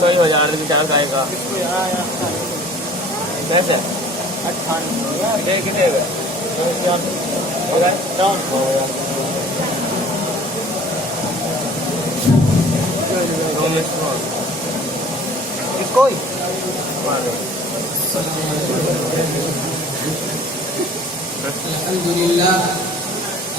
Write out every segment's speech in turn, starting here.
सही 1000 की चांस आएगा कैसे 98 दे के देगा किसको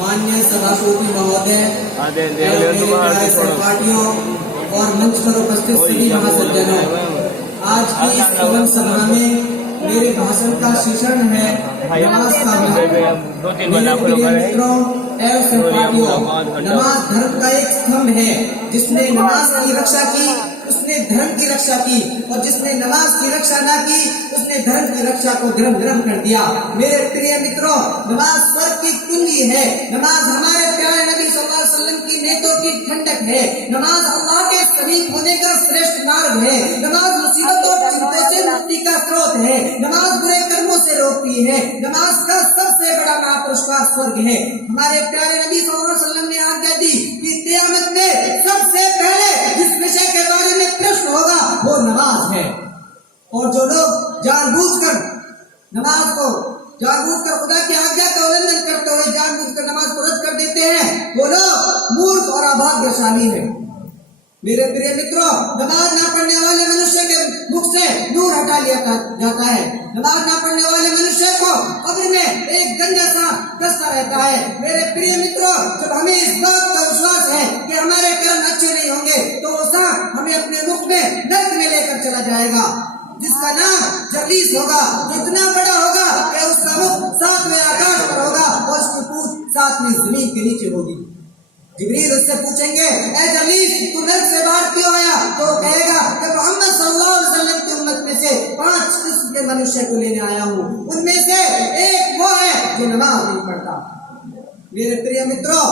मान्य सभासदों महोदय सहपाठियों और मंच पर उपस्थित सभी महासज्जनों, आज की इस पवन सभा में मेरे भाषण का शीर्षक है नमाज का महत्व। मेरे प्रिय मित्रों एवं सहपाठियों, नमाज धर्म का एक स्तंभ है। जिसने नमाज की रक्षा की उसने धर्म की रक्षा की, और जिसने नमाज की रक्षा ना की उसने धर्म की रक्षा को धर्म कर दिया। मेरे प्रिय मित्रों, नमाज स्वर्ग की कुंजी है। नमाज हमारे प्यारे नबी सल्लल्लाहु अलैहि वसल्लम की नेतों की ठंडक है। नमाज अल्लाह के समीप होने का श्रेष्ठ मार्ग है। नमाज मुसीबतों और चिंताओं से मुक्ति का स्रोत है। नमाज बुरे कर्मों से रोकती है। नमाज का सबसे बड़ा महापुरस्कार स्वर्ग है। हमारे प्यारे नबी सल्लल्लाहु अलैहि वसल्लम ने आज्ञा दी कि क़यामत में सबसे पहले जिस विषय के बारे में प्रश्न होगा वो नमाज है। और जो लोग जानबूझकर नमाज को खुदा की आज्ञा का उल्लंघन करते हुए जानबूझकर नमाज को रद्द कर देते हैं, वो लोग मूर्ख और अभाग्यशाली है। मेरे प्रिय मित्रों, नमाज ना पढ़ने वाले मनुष्य के मुख से नूर हटा लिया जाता है। नमाज ना पढ़ने वाले मनुष्य को कब्र में एक गंदा सा दस्ता रहता है। मेरे प्रिय मित्रों, जब हमें इस बात का विश्वास है कि हमारे कर्म अच्छे नहीं होंगे तो वो सांप हमें अपने मुख में नर्क में लेकर चला जाएगा, जिसका नाम जलीस होगा। इतना बड़ा होगा कि उसका मुख 7वें आकाश पर होगा और उसकी पूंछ 7वीं जमीन के नीचे होगी। जिब्रील उससे पूछेंगे, ए जलीस, तू नर्क से बाहर क्यों आया? तो कहेगा कि मोहम्मद सल्लल्लाहु अलैहि वसल्लम की उम्मत में से 5 किस्म के मनुष्य को लेने आया हूँ। उनमें से एक वो है जो नमाज नहीं पढ़ता। मेरे प्रिय मित्रों,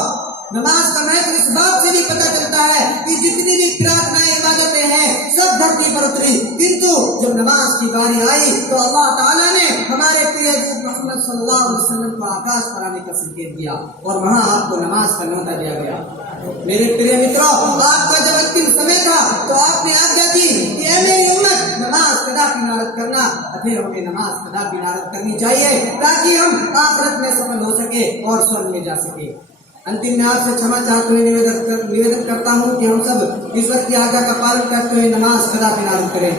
नमाज का महत्व इस बात से भी पता चलता है कि जितनी भी प्रार्थनाएं इबादतें हैं सब धरती पर उतरी, किंतु जब नमाज की बारी आई तो अल्लाह ताला ने हमारे प्रिय मोहम्मद सल्लल्लाहु अलैहि वसल्लम को आकाश पर आने का संकेत दिया और वहाँ आपको नमाज का न्योता दिया गया। मेरे प्रिय मित्रों, आपका जब अंतिम समय था तो आपने आज्ञा दी कि ऐ मेरी उम्मत, नमाज कदापि ना रद्द करना। फिर हमें नमाज कदापि ना रद्द करनी चाहिए ताकि हम आखिरत में सफल हो सके और स्वर्ग में जा सके। अंतिम में आपसे क्षमा चाहते हुए निवेदन करता हूँ कि हम सब ईश्वर की आज्ञा का पालन करते हुए नमाज कदापि ना रद्द करें।